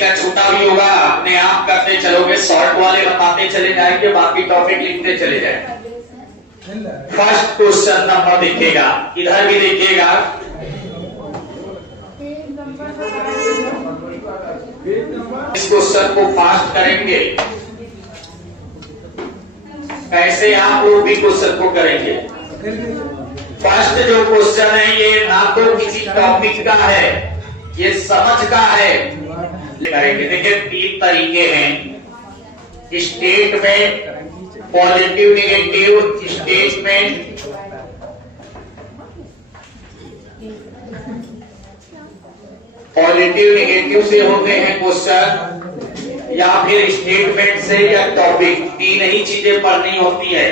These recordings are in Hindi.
का छोटा भी होगा, अपने आप करते चलोगे, शॉर्ट वाले बताते चले जाएंगे, बाकी टॉपिक लिखते चले जाएंगे। फर्स्ट क्वेश्चन नंबर देखिएगा, इधर भी देखिएगा। इस क्वेश्चन को फास्ट करेंगे, कैसे आप लोग भी क्वेश्चन को करेंगे। फर्स्ट जो क्वेश्चन है ये ना तो किसी टॉपिक का है, ये समझ का है। करेंगे, देखिए 3 तरीके हैं statement, positive negative statement, positive negative से होते हैं क्वेश्चन, या फिर स्टेटमेंट से या टॉपिक। 3 ही चीजें पढ़नी होती है,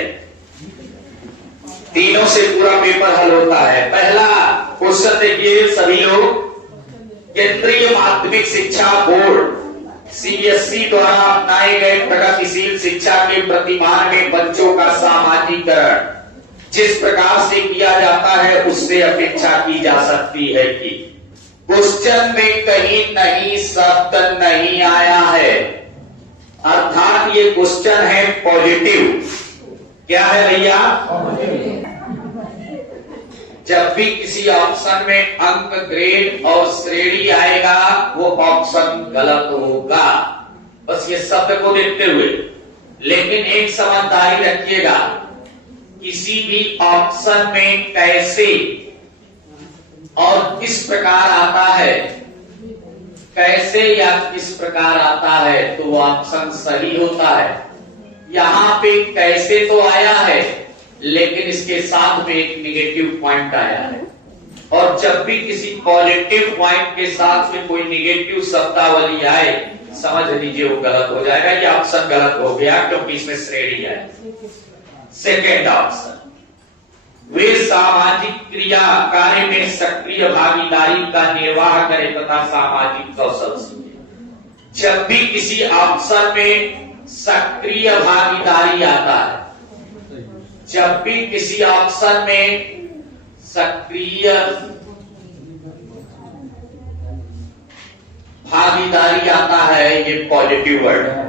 तीनों से पूरा पेपर हल होता है। पहला क्वेश्चन देखिए सभी लोग, केंद्रीय माध्यमिक शिक्षा बोर्ड सीबीएसई द्वारा अपनाए गए प्रगतिशील शिक्षा के प्रतिमान में बच्चों का सामाजिकरण जिस प्रकार से किया जाता है उससे अपेक्षा की जा सकती है कि। क्वेश्चन में कहीं नहीं शब्द नहीं आया है, अर्थात ये क्वेश्चन है पॉजिटिव। क्या है भैया? जब भी किसी ऑप्शन में अंक, ग्रेड और श्रेणी आएगा वो ऑप्शन गलत होगा, बस ये शब्द को देखते हुए। लेकिन एक समझदारी रखिएगा, किसी भी ऑप्शन में कैसे और किस प्रकार आता है, कैसे या किस प्रकार आता है तो वो ऑप्शन सही होता है। यहां पे कैसे तो आया है, लेकिन इसके साथ में एक नेगेटिव पॉइंट आया है, और जब भी किसी पॉजिटिव पॉइंट के साथ में कोई नेगेटिव शब्दावली आए, समझ लीजिए वो गलत हो जाएगा, ये ऑप्शन गलत हो गया क्योंकि इसमें श्रेणी है। सेकेंड ऑप्शन, वे सामाजिक क्रिया कार्य में सक्रिय भागीदारी का निर्वाह करें तथा सामाजिक कौशल सीखें। जब भी किसी ऑप्शन में सक्रिय भागीदारी आता है, जब भी किसी ऑप्शन में सक्रिय भागीदारी आता है, ये पॉजिटिव वर्ड है।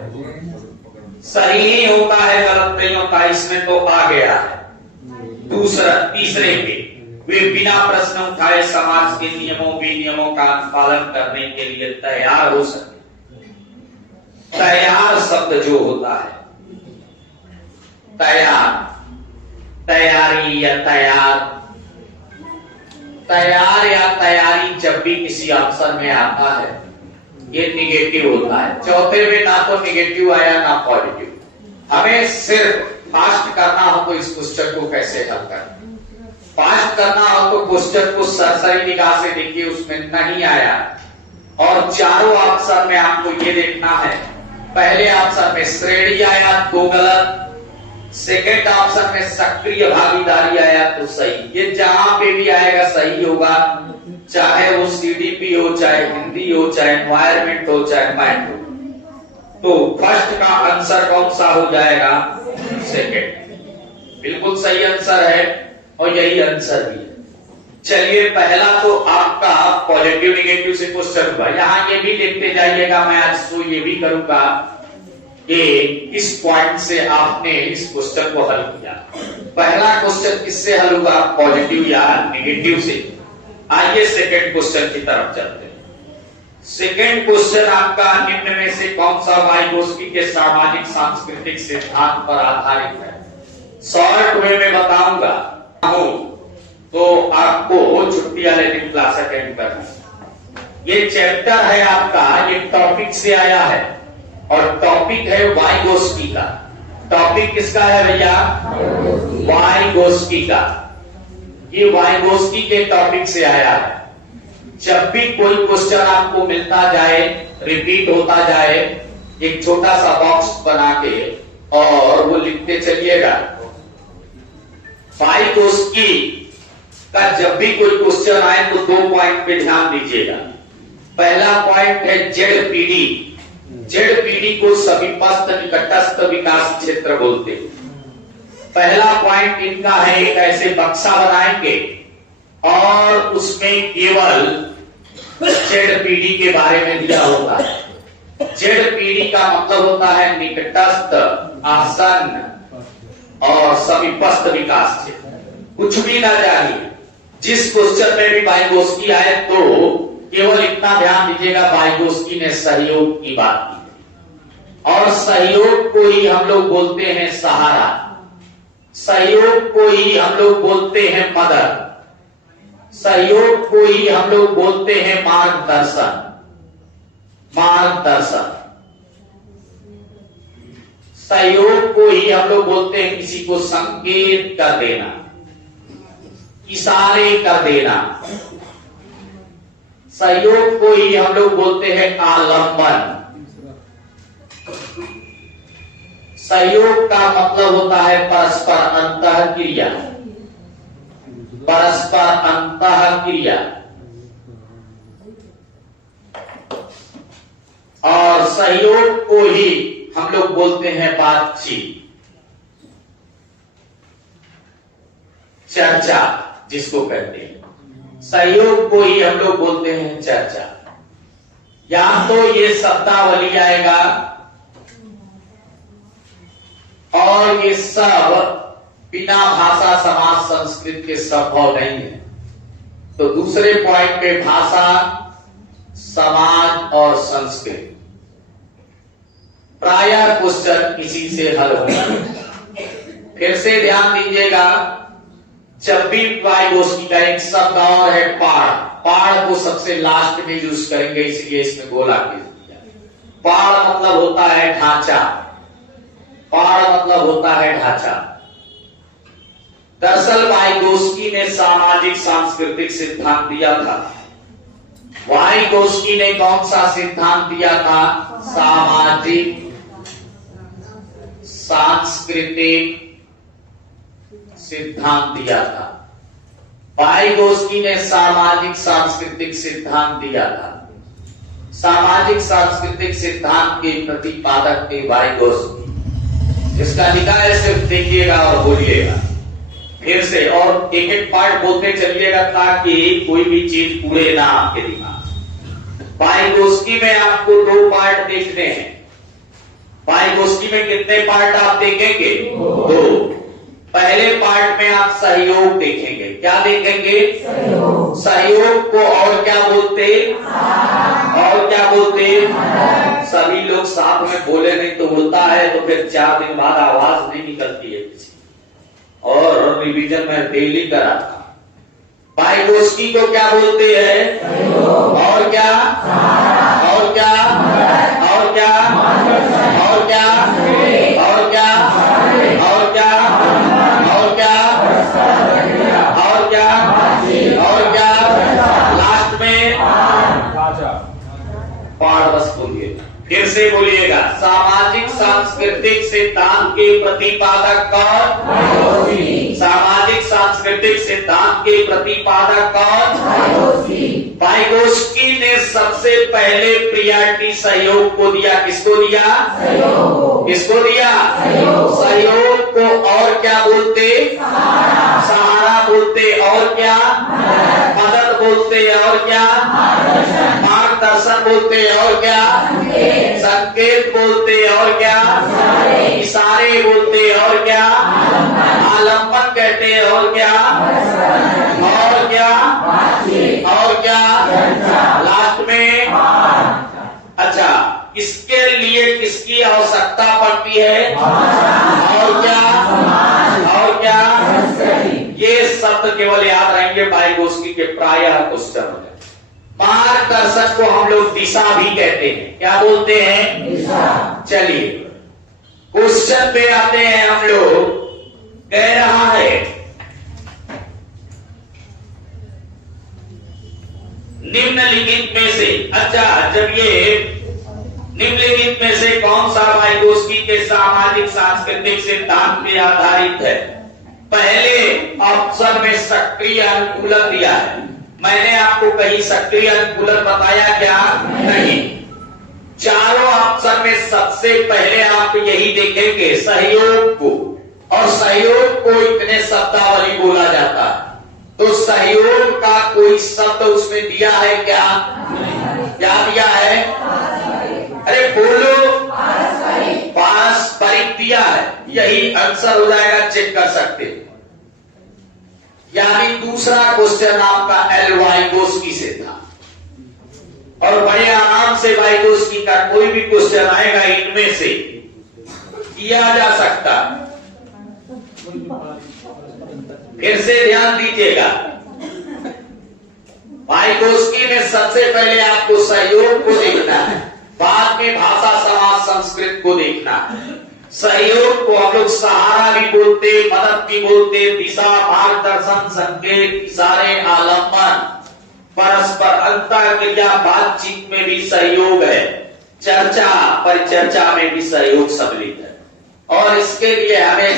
सही नहीं होता है, गलत नहीं होता, इसमें तो आ गया है। दूसरा, तीसरे के, वे बिना प्रश्न उठाए समाज के नियमों विनियमों का पालन करने के लिए तैयार हो सके। तैयार शब्द जो होता है, तैयार, तैयारी या तैयार या तैयारी जब भी किसी ऑप्शन में आता है ये निगेटिव होता है। चौथे में ना तो निगेटिव आया ना पॉजिटिव। हमें सिर्फ फास्ट करना हो तो इस क्वेश्चन को कैसे हल करना, फास्ट करना हो तो क्वेश्चन को सरसरी निगाह से देखिए, उसमें नहीं आया। और चारों ऑप्शन में आपको ये देखना है, पहले ऑप्शन में श्रेणी आया तो गलत, सेकेंड ऑप्शन में सक्रिय भागीदारी आया तो सही। ये जहां पे भी आएगा सही होगा, चाहे वो सीडीपी हो, चाहे हिंदी हो, चाहे एनवायरमेंट हो, चाहे मैथ हो। तो फर्स्ट का आंसर कौन सा हो जाएगा? सेकेंड। बिल्कुल सही आंसर है और यही आंसर भी है। चलिए, पहला तो आपका पॉजिटिव नेगेटिव से क्वेश्चन हुआ। यहां ये भी देखते जाइएगा, मैं आज तो ये भी करूंगा कि इस पॉइंट से आपने इस क्वेश्चन को हल किया। पहला क्वेश्चन किससे हल हुआ, पॉजिटिव या नेगेटिव से। आइए सेकंड क्वेश्चन की तरफ चलते हैं। सेकंड क्वेश्चन आपका निम्न में से कौन सा वाइगोस्की के सामाजिक सांस्कृतिक सिद्धांत पर आधारित है? शॉर्ट वे में बताऊंगा तो आपको छुट्टी वाले दिन क्लास अटेंड करना। ये चैप्टर है आपका, ये टॉपिक से आया है और टॉपिक है वाइगोस्की का। टॉपिक किसका है भैया? वाइगोस्की का। ये वाइगोस्की के टॉपिक से आया है। जब भी कोई क्वेश्चन आपको मिलता जाए, रिपीट होता जाए, एक छोटा सा बॉक्स बना के और वो लिखते चलिएगा। वाइगोस्की का जब भी कोई क्वेश्चन आए तो 2 पॉइंट पे ध्यान दीजिएगा। पहला पॉइंट है जेडपीडी। जेडपीडी को समीपस्थ निकटस्थ विकास क्षेत्र बोलते हैं। पहला पॉइंट इनका है, एक ऐसे बक्सा बनाएंगे और उसमें केवल जेडपीडी के बारे में दिया होगा। नीडी का मतलब होता है निकटस्थ, आसन्न और समीपस्थ विकास से कुछ भी ना जानिए। जिस क्वेश्चन में भी वाइगोत्स्की आए तो केवल इतना ध्यान दीजिएगा, वाइगोत्स्की ने सहयोग की बात की और सहयोग को ही हम लोग बोलते हैं सहारा, सहयोग को ही हम लोग बोलते हैं मदद, सहयोग को ही हम लोग बोलते हैं मार्गदर्शन। मार्गदर्शन सहयोग को ही हम लोग बोलते हैं किसी को संकेत कर देना, इशारे कर देना। सहयोग को ही हम लोग बोलते हैं आलंबन। सहयोग का मतलब होता है परस्पर अंतःक्रिया, परस्पर अंतःक्रिया। और सहयोग को ही हम लोग बोलते हैं बातचीत, चर्चा जिसको कहते हैं। सहयोग को ही हम लोग बोलते हैं चर्चा। या तो ये शब्दावली आएगा और ये सब बिना भाषा समाज संस्कृत के संभव नहीं है। तो दूसरे पॉइंट पे भाषा, समाज और संस्कृत प्रायः क्वेश्चन इसी से हल होगा। फिर से ध्यान दीजिएगा, जब भी वाइगोत्स्की का एक शब्द और है पाड़, पाड़ को सबसे लास्ट में यूज करेंगे, इसलिए इसमें गोला खींच दिया। पाड़ मतलब होता है ढांचा, पाड़ मतलब होता है ढांचा। दरअसल वाइगोत्स्की ने सामाजिक सांस्कृतिक सिद्धांत दिया था। वाइगोत्स्की ने कौन सा सिद्धांत दिया था? सामाजिक सांस्कृतिक सिद्धांत दिया था। वाइगोत्स्की ने सामाजिक सांस्कृतिक सिद्धांत दिया था। सामाजिक सांस्कृतिक सिद्धांत के प्रतिपादक थे वाइगोत्स्की। इसका निकाय सिर्फ देखिएगा और बोलिएगा फिर से, और एक एक पार्ट बोलते चलिएगा ताकि कोई भी चीज पूरे ना आपके दिमाग। वाइगोत्स्की में आपको 2 पार्ट देखने हैं। वाइगोत्स्की में कितने पार्ट आप देखेंगे? 2। पहले पार्ट में आप सहयोग देखेंगे। क्या देखेंगे? सहयोग को और क्या बोलते? और क्या बोलते? सभी लोग साथ में बोले नहीं तो होता है, तो फिर 4 दिन बाद आवाज नहीं निकलती है किसी। और रिवीजन में डेली करा था। वाइगोत्स्की को क्या बोलते हैं? और क्या? और क्या? और क्या? और क्या? और क्या? और क्या? और क्या? और क्या? और क्या? लास्ट में पाड़ बस बोलिए, फिर से बोलिएगा। सामाजिक सांस्कृतिक सिद्धांत के प्रतिपादक कौन? सामाजिक सांस्कृतिक सिद्धांत के प्रतिपादक कौन? वाइगोत्स्की ने सबसे पहले प्रियॉरिटी सहयोग को दिया। किसको दिया? किसको दिया? सहयोग को और क्या बोलते? सहारा बोलते। और क्या? मदद बोलते। और क्या? मार्गदर्शन बोलते। और क्या? संकेत बोलते। और क्या? इशारे बोलते। और क्या? आलंबन कहते। और क्या? और क्या? और क्या? लास्ट में। अच्छा, इसके लिए किसकी आवश्यकता पड़ती है? और क्या? और क्या? ये शब्द केवल याद रहेंगे, वाइगोत्स्की के प्रायः क्वेश्चन हो जाए। मार्गदर्शक को हम लोग दिशा भी कहते हैं। क्या बोलते हैं? दिशा। चलिए क्वेश्चन पे आते हैं हम लोग। कह रहा है निम्नलिखित में से, अच्छा जब ये निम्नलिखित में से कौन सा वाइगोत्स्की के सामाजिक सांस्कृतिक सिद्धांत पे आधारित है? पहले ऑप्शन में सक्रिय अनुकूलन दिया है। मैंने आपको कहीं सक्रिय अनुकूलन बताया क्या? नहीं। चारों ऑप्शन में सबसे पहले आप यही देखेंगे सहयोग को, और सहयोग को इतने शब्दावली बोला जाता है। तो सहयोग का कोई शब्द उसमें दिया है क्या? क्या दिया है? अरे बोलो। यही आंसर हो जाएगा, चेक कर सकते हैं। यानी दूसरा क्वेश्चन आपका एल वाइगोस्की से था, और बड़े आराम से वाइगोस्की का कोई भी क्वेश्चन आएगा इनमें से किया जा सकता। फिर से ध्यान दीजिएगा, वाइगोस्की में सबसे पहले आपको सहयोग को देखना है, बाद में भाषा समाज संस्कृत को देखना है। सहयोग को हम लोग सहारा भी बोलते, मदद भी बोलते, दिशा, मार्गदर्शन, संकेत, इशारे, आलम्बन, परस्पर अंतःक्रिया, बातचीत में भी सहयोग है, चर्चा, परिचर्चा में भी सहयोग सम्मिलित है। और इसके लिए हमें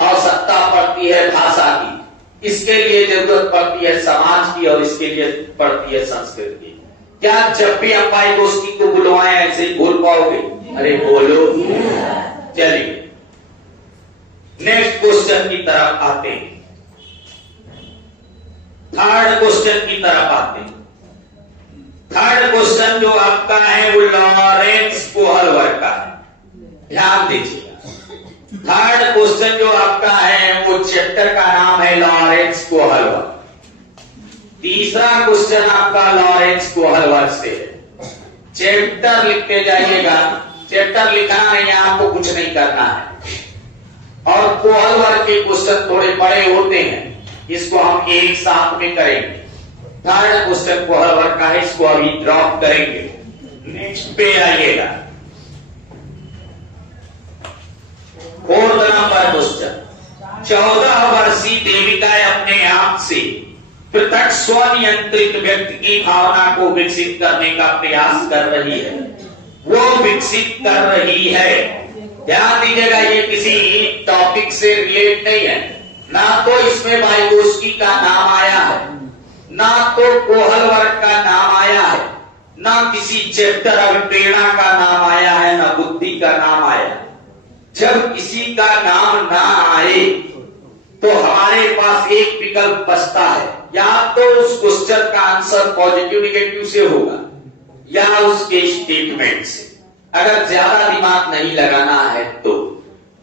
आवश्यकता पड़ती है भाषा की, इसके लिए जरूरत पड़ती है समाज की, और इसके लिए पड़ती है संस्कृत की। क्या जब भी हम वाइगोस्की को बुलवाएं ऐसे ही बोल पाओगे? अरे बोलो। चलिए नेक्स्ट क्वेश्चन की तरफ आते हैं, थर्ड क्वेश्चन की तरफ आते हैं। थर्ड क्वेश्चन जो आपका है वो लॉरेंस कोहलवर्क का है, ध्यान दीजिएगा। थर्ड क्वेश्चन जो आपका है वो चैप्टर का नाम है लॉरेंस कोहलवर्क। तीसरा क्वेश्चन आपका लॉरेंस कोहलवर्क से है। चैप्टर लिखते जाइएगा, चैप्टर लिखना नहीं है, आपको कुछ नहीं करना है। और कोहलवर्क के क्वेश्चन थोड़े बड़े होते हैं, इसको हम एक साथ में करेंगे। थर्ड क्वेश्चन कोहलवर्क का है, इसको अभी ड्रॉप करेंगे। नेक्स्ट पे आइएगा, फोर्थ नंबर क्वेश्चन। 14 वर्षीय देविका अपने आप से पृथक स्वनियंत्रित व्यक्ति की भावना को विकसित करने का प्रयास कर रही है, वो विकसित कर रही है। ध्यान दीजिएगा, ये किसी टॉपिक से रिलेट नहीं है, ना तो इसमें वाइगोस्की का नाम आया है, ना तो कोहलवर्क का नाम आया है, ना किसी चैप्टर अभिप्रेरणा का नाम आया है, ना बुद्धि का नाम आया है। जब किसी का नाम ना आए तो हमारे पास एक विकल्प बचता है, या तो उस क्वेश्चन का आंसर पॉजिटिव निगेटिव से होगा या उसके स्टेटमेंट से। अगर ज्यादा दिमाग नहीं लगाना है तो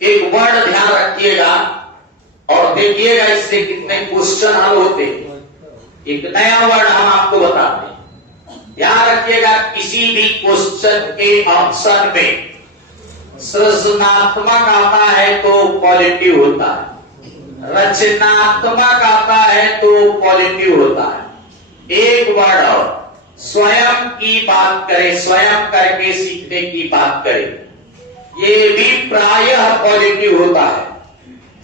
एक वर्ड ध्यान रखिएगा और देखिएगा इससे कितने क्वेश्चन हल होते हैं। एक नया वर्ड हम आपको बताते हैं, ध्यान रखिएगा, किसी भी क्वेश्चन के ऑप्शन में सृजनात्मक आता है तो पॉजिटिव होता है, रचनात्मक आता है तो पॉजिटिव होता है। एक वर्ड और, स्वयं की बात करें, स्वयं करके सीखने की बात करें, ये भी प्रायः पॉजिटिव होता है।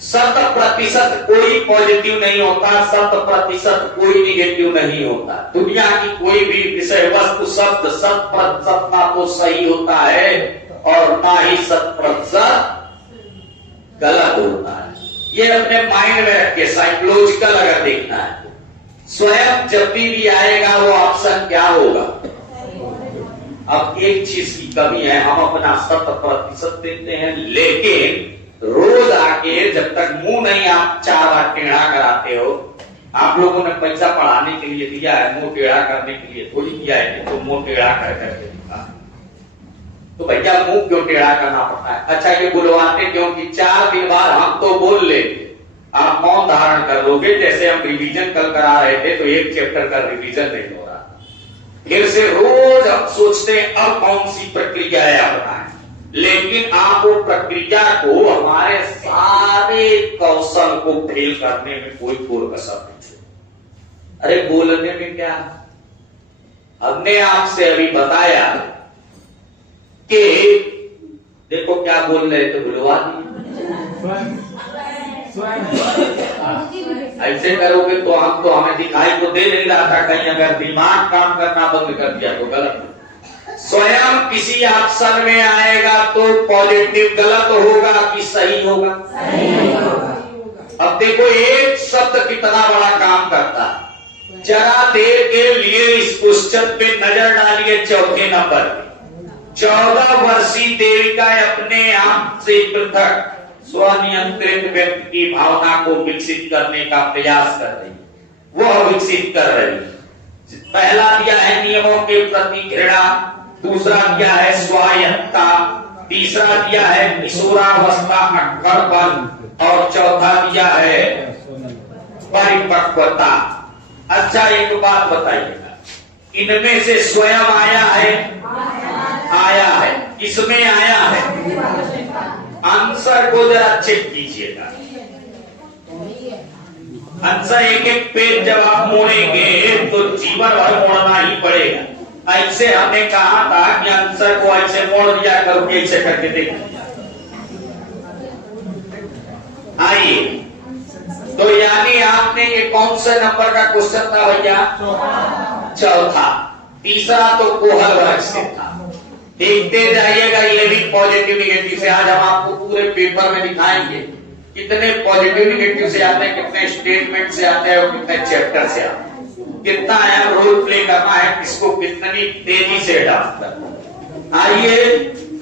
100% कोई पॉजिटिव नहीं होता, 100% कोई निगेटिव नहीं होता। दुनिया की कोई भी विषय वस्तु शब्द 100% ना तो सही होता है और ना ही 100% गलत होता है। ये अपने माइंड में रखिए, साइकोलॉजिकल अगर देखना है, स्वयं जब भी आएगा वो ऑप्शन क्या होगा। अब एक चीज की कमी है, हम अपना 100% देते हैं, लेकिन रोज आके जब तक मुंह नहीं आप 4 बार टेढ़ा कराते हो, आप लोगों ने पैसा पढ़ाने के लिए दिया है, मुंह टेढ़ा करने के लिए थोड़ी दिया है कि तो मुंह टेढ़ा कर करके दिखा, तो भैया मुंह क्यों टेढ़ा करना पड़ता है। अच्छा ये बुलवाते क्योंकि 4 दिन बाद हम तो बोल लेंगे, आप मौन धारण कर लोगे। जैसे हम रिवीजन कल करा रहे थे तो एक चैप्टर का रिवीजन नहीं हो रहा, फिर से रोज हम सोचते हैं अब कौन सी प्रक्रिया है अपना है, लेकिन आप वो प्रक्रिया को, हमारे सारे कौशल को फेल करने में कोई कसर नहीं। अरे बोलने में क्या, हमने आपसे अभी बताया कि देखो क्या बोल रहे थे, बुलवा दिए। ऐसे करोगे तो हम तो हमें दिखाई तो दे नहीं रहा था कहीं, अगर दिमाग काम करना बंद कर दिया तो गलत। स्वयं किसी ऑप्शन में आएगा तो पॉजिटिव गलत होगा कि सही होगा? सही होगा। अब देखो एक शब्द कितना बड़ा काम करता है। जरा देर के लिए इस क्वेश्चन पे नजर डालिए, चौथे नंबर पे। 14 वर्षीय देविका अपने आप से पृथक स्वनियंत्रित व्यक्ति की भावना को विकसित करने का प्रयास कर रही, वह विकसित कर रही। पहला दिया है नियमों के प्रति घृणा, दूसरा दिया है स्वायत्तता, तीसरा दिया है किशोरावस्था अक्कड़पन और चौथा दिया है परिपक्वता। अच्छा एक बात बताइएगा, इनमें से स्वयं आया है? आया है। किसमें आया है? आंसर को जरा चेक कीजिएगा। आंसर एक एक पेज जब आप मोड़ेंगे तो जीवन भर मोड़ना ही पड़ेगा। ऐसे हमने कहा था कि आंसर को ऐसे मोड़ दिया करो, कैसे करके देख लिया। आइए, तो यानी आपने ये कौन सा नंबर का क्वेश्चन था भैया? चौथा। तीसरा तो कोहल वर्ग से था। देखते जाइएगा, ये भी पॉजिटिव निगेटिव से। आज हम आपको पूरे पेपर में दिखाएंगे कितने पॉजिटिव निगेटिव से आते हैं, कितने स्टेटमेंट से आते हैं और कितने चैप्टर से आते हैं, कितना है रोल प्ले करना है, किसको कितनी तेजी से अडॉप्ट करना। आइए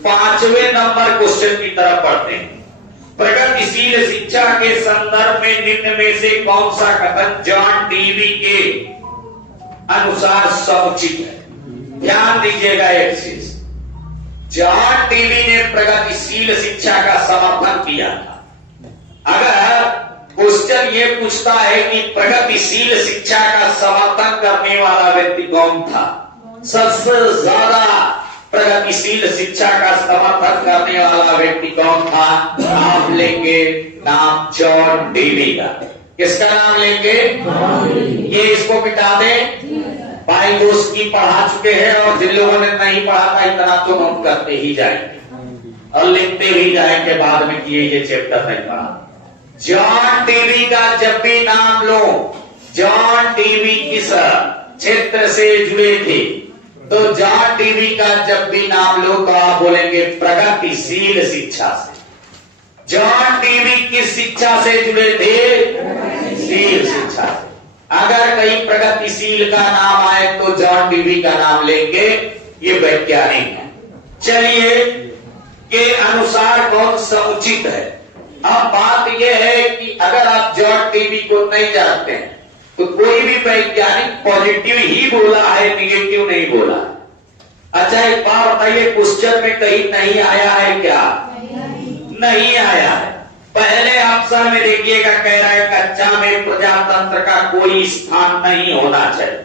5वें नंबर क्वेश्चन की तरफ बढ़ते हैं। प्रगतिशील शिक्षा के संदर्भ में निम्न में से कौन सा कथन जॉन डीवी के अनुसार समुचित है? ध्यान दीजिएगा एक चीज, जॉन डीवी ने प्रगतिशील शिक्षा का समर्थन किया था। अगर क्वेश्चन ये पूछता है कि प्रगतिशील शिक्षा का समर्थन करने वाला व्यक्ति कौन था, सबसे ज्यादा प्रगतिशील शिक्षा का समर्थन करने वाला व्यक्ति कौन था, आप लेंगे नाम जॉन डीवी का। किसका नाम लेंगे? ये इसको मिटा दें। भाई दोस्त की पढ़ा चुके हैं और जिन लोगों ने नहीं पढ़ा था इतना तो नोट करते ही जाएंगे और लिखते भी जाएंगे बाद में कि ये चैप्टर नहीं पढ़ा। जॉन डीवी का जब भी नाम लो, जॉन डीवी किस क्षेत्र से जुड़े थे, तो जॉन डीवी का जब भी नाम लो तो आप बोलेंगे प्रगतिशील शिक्षा से। जॉन डीवी किस शिक्षा से जुड़े थे? प्रगतिशील शिक्षा से। अगर कहीं प्रगतिशील का नाम आए तो जॉन डीवी का नाम लेंगे, ये वैज्ञानिक है। चलिए के अनुसार कौन समुचित है? अब बात यह है कि अगर आप जॉन डीवी को नहीं जानते हैं तो कोई भी वैज्ञानिक पॉजिटिव ही बोला है, निगेटिव नहीं बोला। अच्छा एक बात बताइए, क्वेश्चन में कहीं नहीं आया है क्या? नहीं आया है। पहले ऑप्शन में देखिएगा, कह रहा है कक्षा में प्रजातंत्र का कोई स्थान नहीं होना चाहिए।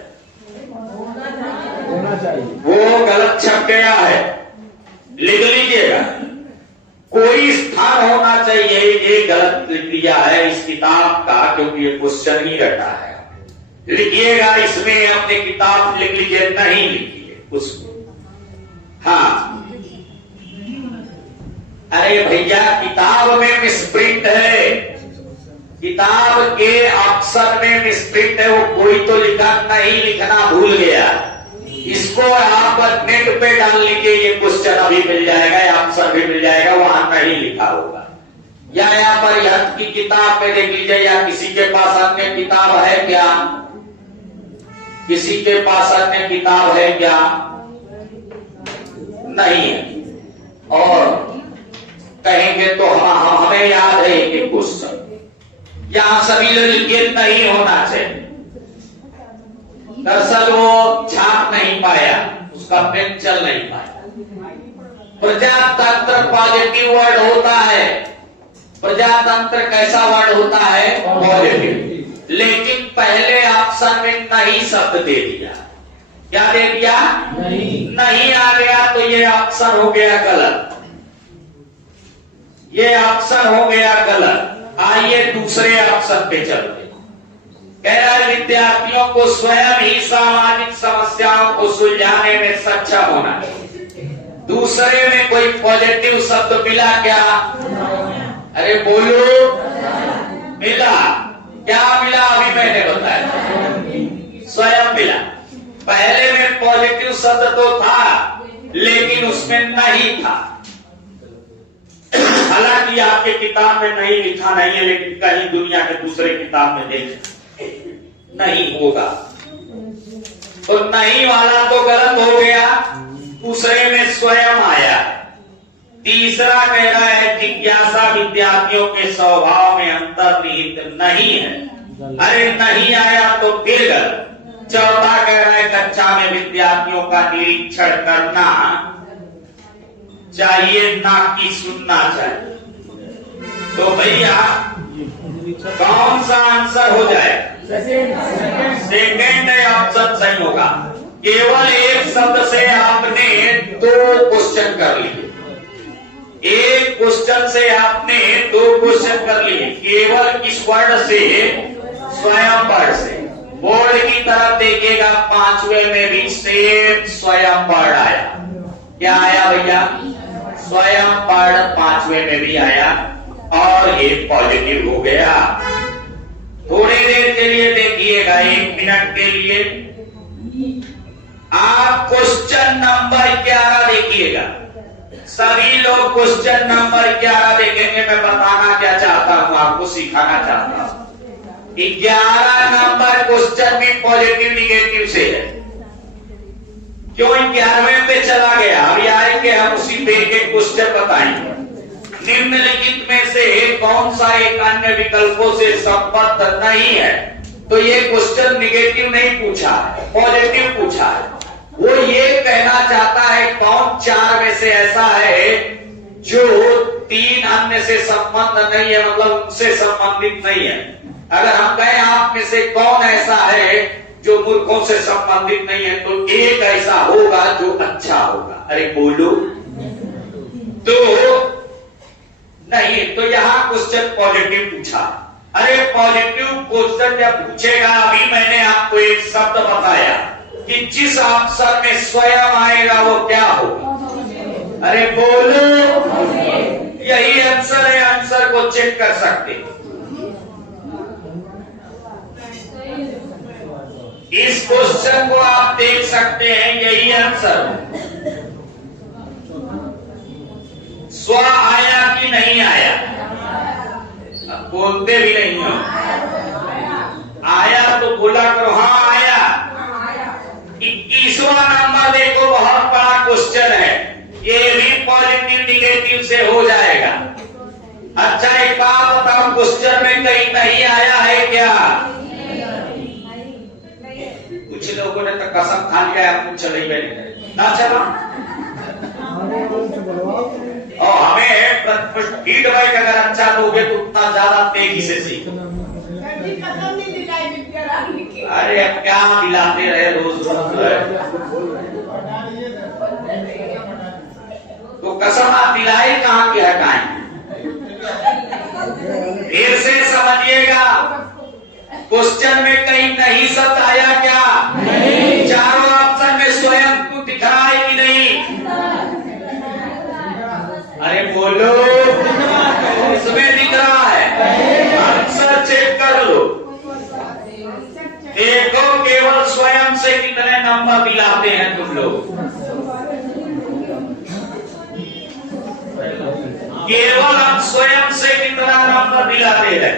वो गलत छप गया है, लिख लीजिएगा। कोई स्थान होना चाहिए, ये गलत लिख दिया है इस किताब का, क्योंकि ये क्वेश्चन ही रटा है। लिखिएगा इसमें, अपने किताब लिख लीजिए, नहीं लिखिए उसको। हाँ, अरे भैया किताब में मिसप्रिंट है, किताब के अक्षर में मिसप्रिंट है, वो कोई तो लिखा नहीं, लिखना भूल गया। इसको आप नेट पे डाल लीजिए, ये क्वेश्चन अभी मिल जाएगा, आंसर भी मिल जाएगा, वहां नहीं लिखा होगा। या यहाँ पर यंत्र की किताब पे देख लीजिए, या किसी के पास अन्य किताब है क्या? किसी के पास अन्य किताब है क्या? नहीं है। और कहेंगे तो हमें याद है एक क्वेश्चन, यहां सभी लोग ये नहीं होना चाहिए। दरअसल वो छाप नहीं पाया, उसका पेन चल नहीं पाया। प्रजातंत्र पॉजिटिव वर्ड होता है। प्रजातंत्र कैसा वर्ड होता है? पॉजिटिव। लेकिन पहले ऑप्शन में नहीं शब्द दे दिया। क्या दे दिया? नहीं आ गया, तो ये ऑप्शन हो गया गलत, ये ऑप्शन हो गया गलत। आइए दूसरे ऑप्शन पे चलते। कह रहा है विद्यार्थियों को स्वयं ही सामाजिक समस्याओं को सुलझाने में सक्षम होना चाहिए। दूसरे में कोई पॉजिटिव शब्द मिला क्या? अरे बोलो, मिला। क्या मिला? अभी मैंने बताया, स्वयं मिला। पहले में पॉजिटिव शब्द तो था लेकिन उसमें नहीं था। हालांकि आपके किताब में नहीं लिखा नहीं है, लेकिन कहीं दुनिया के दूसरे किताब में देख नहीं होगा, तो नहीं वाला तो गलत हो गया। दूसरे में स्वयं आया। तीसरा कह रहा है जिज्ञासा विद्यार्थियों के स्वभाव में अंतर्निहित नहीं है। अरे नहीं आया तो फिर गलत। चौथा कह रहा है कक्षा में विद्यार्थियों का निरीक्षण करना चाहिए, ना कि सुनना चाहिए। तो भैया कौन सा आंसर हो जाए? सेकेंड ऑप्शन सही होगा। केवल एक शब्द से आपने 2 क्वेश्चन कर लिए। एक क्वेश्चन से आपने 2 क्वेश्चन कर लिए, केवल किस वर्ड से? स्वयंवर से। बोर्ड की तरफ देखिएगा, 5वें में भी सेम स्वयंवर आया। क्या आया भैया? स्वयंवर 5वें में भी आया और ये पॉजिटिव हो गया। थोड़ी देर के लिए देखिएगा, 1 मिनट के लिए आप क्वेश्चन नंबर 11 देखिएगा। सभी लोग क्वेश्चन नंबर 11 देखेंगे। मैं बताना क्या चाहता हूं, आपको सिखाना चाहता हूं। 11 नंबर क्वेश्चन भी पॉजिटिव निगेटिव से है। क्यों 11वें पे चला गया? अभी आएंगे हम उसी पे एक क्वेश्चन बताएंगे। निम्नलिखित में से कौन सा एक अन्य विकल्पों से संबद्ध नहीं है? तो ये क्वेश्चन निगेटिव नहीं पूछा है, पॉजिटिव पूछा है। वो ये कहना चाहता है कौन 4 में से ऐसा है जो 3 अन्य से संबंध नहीं है, मतलब उनसे संबंधित नहीं है। अगर हम कहें आप में से कौन ऐसा है जो मूर्खों से संबंधित नहीं है, तो एक ऐसा होगा जो अच्छा होगा। अरे बोलो तो नहीं, तो यहां क्वेश्चन पॉजिटिव पूछा। अरे पॉजिटिव क्वेश्चन जब पूछेगा, अभी मैंने आपको एक शब्द बताया कि जिस ऑप्शन में स्वयं आएगा वो क्या होगा? अरे बोलो, यही आंसर है। आंसर को चेक कर सकते हैं। इस क्वेश्चन को आप देख सकते हैं, यही आंसर। स्व आया कि नहीं आया? अब बोलते भी नहीं हो। आया तो बोला करो हाँ आया। 21वां नंबर देखो, बहुत बड़ा क्वेश्चन है। ये भी पॉजिटिव निगेटिव से हो जाएगा। अच्छा एक बात बताओ, क्वेश्चन में कहीं नहीं आया है क्या? कुछ लोगों ने तो कसम खा लिया है, कुछ चले ही ना चला। और हमें फीडबैक अगर अच्छा दोगे तो उतना ज्यादा तेजी से सीखो। अरे अब क्या दिलाते रहे रोज रोज। तो कसम आप दिलाए कहाँ की हटाएं? फिर से समझिएगा, क्वेश्चन में कहीं नहीं शब्द आया क्या? नहीं। चारों ऑप्शन में स्वयं को दिख रहा है कि नहीं? अरे बोलो, इसमें दिख रहा है। आंसर चेक कर लो, देखो केवल स्वयं से कितने नंबर दिलाते हैं तुम लोग। केवल हम स्वयं से कितना नंबर दिलाते हैं।